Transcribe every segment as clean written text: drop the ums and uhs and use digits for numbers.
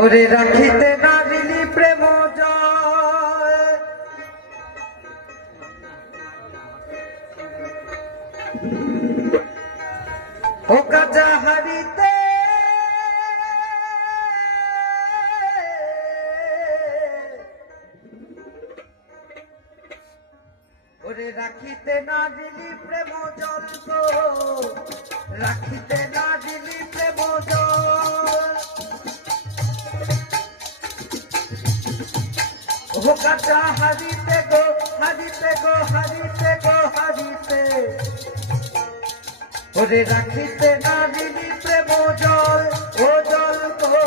ওরে রাখিতে নারিলি প্রেম জয় ও কাজা হারিতে ওরে রাখিতে নারিলি প্রেম জল গো রাখিতে নারিলি প্রেম জল ও কাজা হারিতে গো হারিতে গো হারিতে গো হারিতে ওরে রাখিতে নারিলি প্রেম জল ও জল গো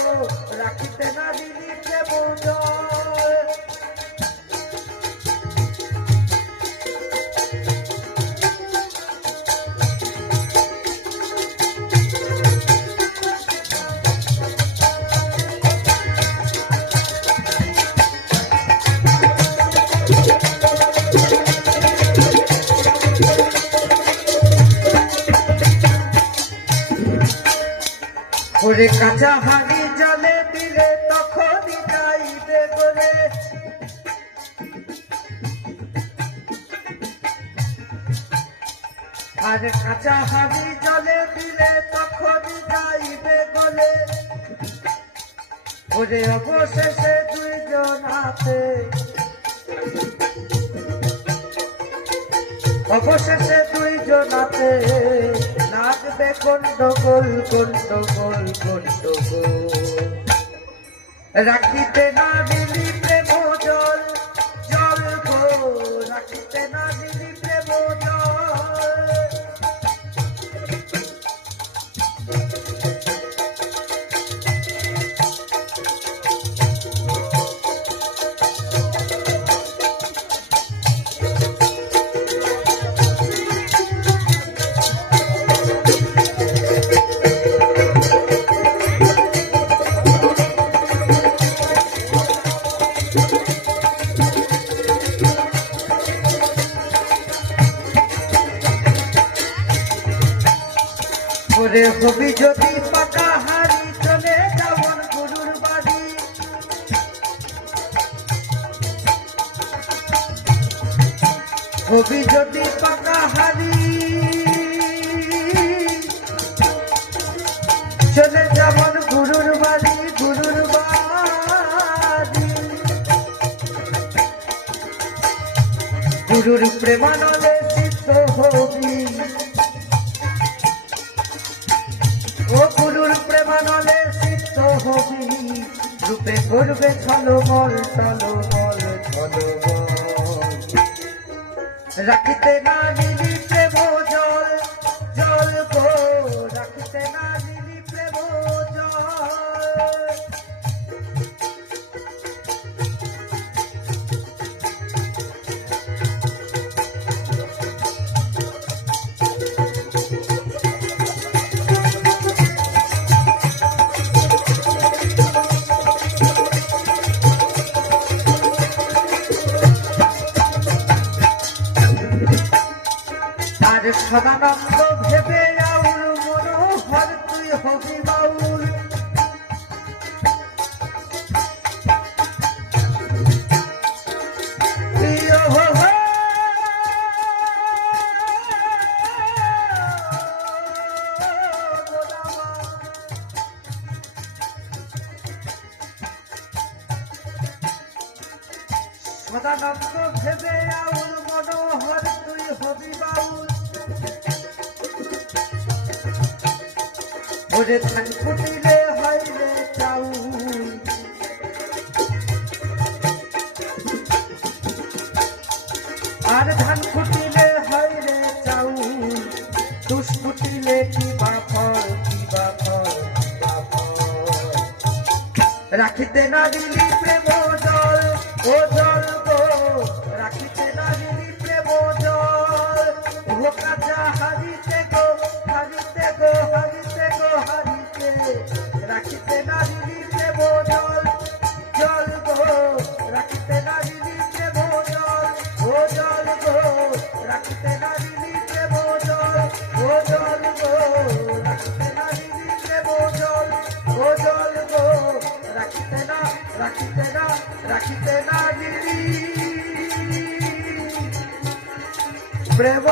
রাখিতে নারিলি প্রেম জল ওরে কাঁচা হাড়ি জলে দিলে তখনই যাইবে বলে আর কাঁচা হাড়ি জলে দিলে তখনই যাইবে বলে ওরে অবশেষে দুইজন হাতে অবশেষে দুইজন হাতে লাগবে গন্ডগোল গন্ডগোল গন্ডগোল রাখিতে নারিলি প্রেম জল জল গো রাখিতে নারিলি প্রেম জল ওরে হবি যদি পাকা হারি চলে যাবন গুরুর বাড়ি হবি যদি পাকা হারি চলে যাবন গুরুর বাড়ি গুরুর বাড়ি গুরুর প্রেমানন্দে সিদ্ধ হবি ও গুরুর প্রেমানলে সিদ্ধ হবি রূপে করবে ছলবল ছলবল ছলবল রাখিতে নারিলি প্রেম জল জল গো রাখিতে নারিলি প্রেম জল আর সদানন্দ ভেবে আউল মনোহর তুই হবি বাউল সদানন্দ ভেবে আউল মনোহর তুই হবি বাউল ওরে ধান ফুটিলে হয় রে চাউল আর ধান ফুটিলে হয় রে চাউল তুষ ফুটিলে কি বা ফল কি বা ফল কি বা ফল রাখিতে নারিলি প্রেম জল ও জল গো রাখিতে নারিলি প্রেম জল ও কাঁচা হারিতে গো হারিতে গো হারিতে গো হারিতে রাখিতে নারিলি প্রেম জল জল গো রাখিতে নারিলি প্রেম জল ও জল গো রাখিতে নারিলি প্রেম জল ও জল গো রাখিতে নারিলি রাখিতে না গিরি প্রেম